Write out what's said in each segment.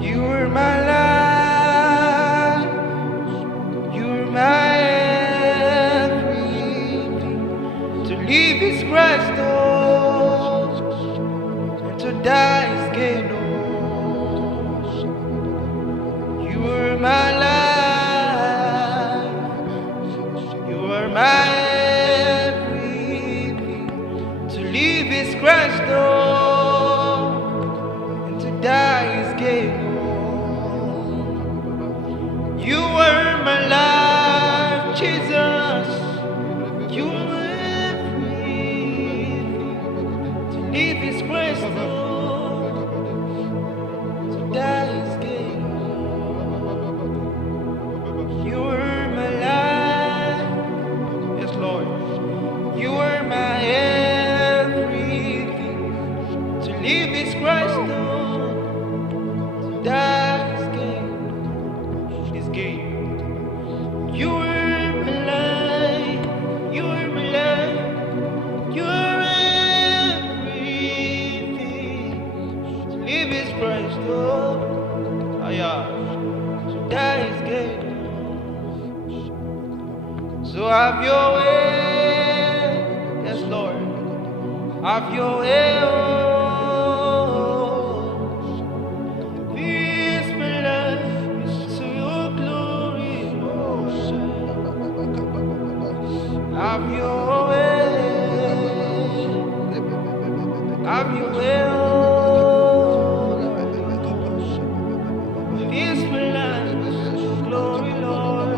You are my life, you are my everything. To live is Christ, oh, and to die is gain, oh. You are my life, you are my everything. To live is Christ, oh, and to die is gain, oh. You are my life, Jesus. You are everything. To live is Christ, oh, to die is gain. You are my life, yes, Lord. You are my everything. To live is Christ, oh, to die is gain. Is gain. You are my life. You are my life. You are everything. To live is Christ, oh, yeah. To die is gain. So have your way, yes, Lord. Have your way, oh. This my life is to your glory, Lord. Have your way. Have your way, oh. This my life is to your glory, Lord.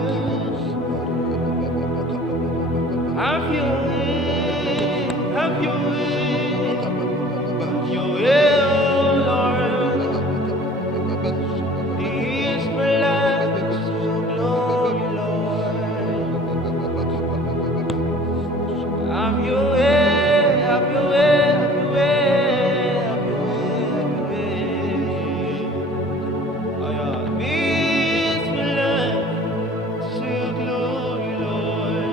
Have your way, have your way, have your way, oh Lord. This my life is to your glory, Lord. Have your way, have your way, have your way, have your way, have your way. Oh yeah, this my life is to your glory, Lord.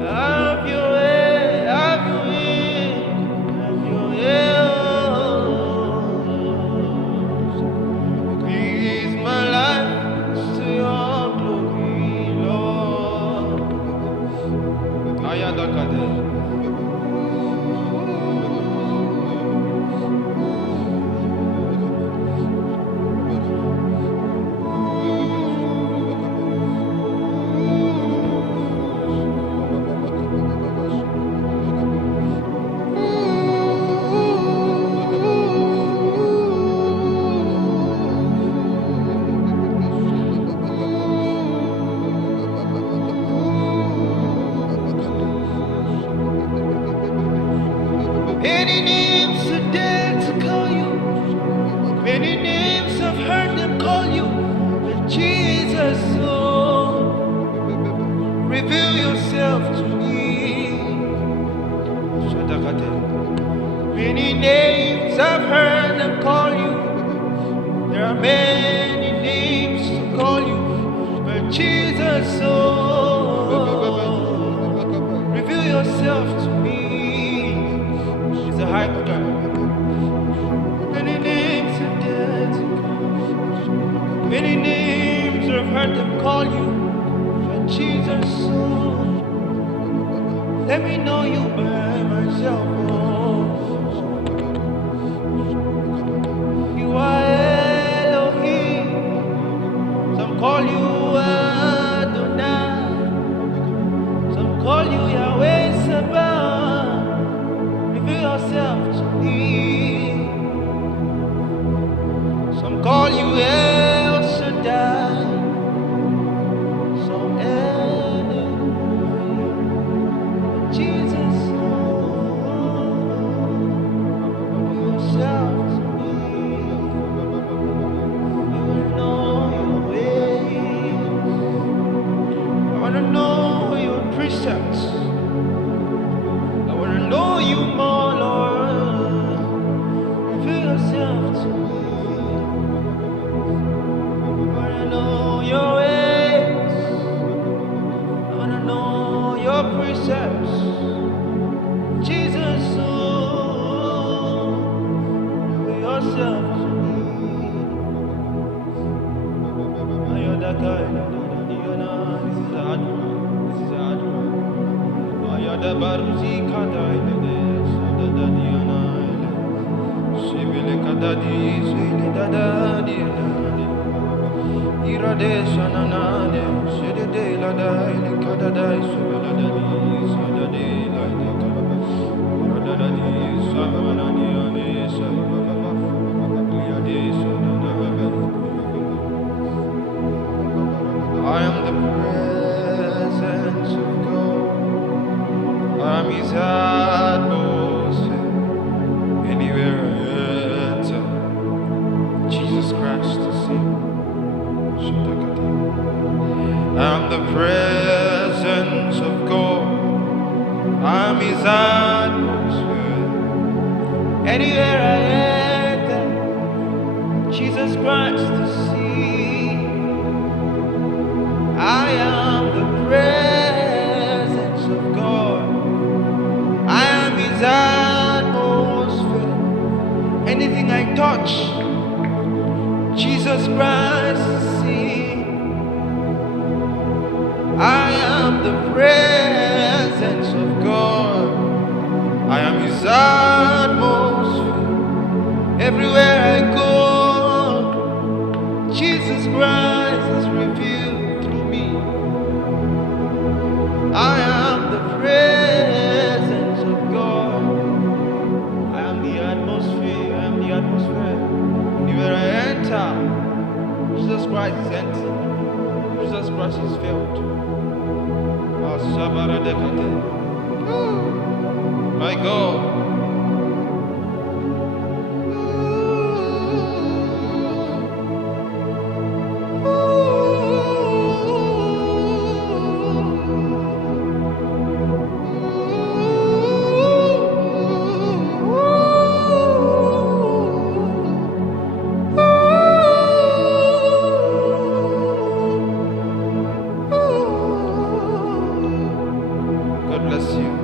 Have your way, have your way, have your way, oh. Please my life to your glory, Lord. Ayadakade. Many names are dead to call you. Many names I've heard them call you. But Jesus, oh, reveal yourself to me. Many names I've heard them call you. There are many names to call you. But Jesus, oh, reveal yourself to me. He's a high God. Many names are dead. Many names I've heard them call you. But Jesus, oh, let me know you by myself. Oh. You are Elohim. Some call you Adonai. Some call you Yahweh Sabaoth. Reveal yourself to me. Some call you El Shaddai. Some Elohim. Jesus, oh. I am the presence of God. I'm His atmosphere. Anywhere I enter, Jesus Christ is here. I'm the presence of God. I'm His atmosphere. Anywhere I enter, Jesus Christ is here. I am the presence of God. I am His atmosphere. Anything I touch, Jesus Christ is here. I am the presence of God. I am His atmosphere. Everywhere I go, Jesus Christ is revealed through me. I am the presence of God. I am the atmosphere. I am the atmosphere. Anywhere I enter, Jesus Christ is entering. Jesus Christ is filled. My God. God bless you.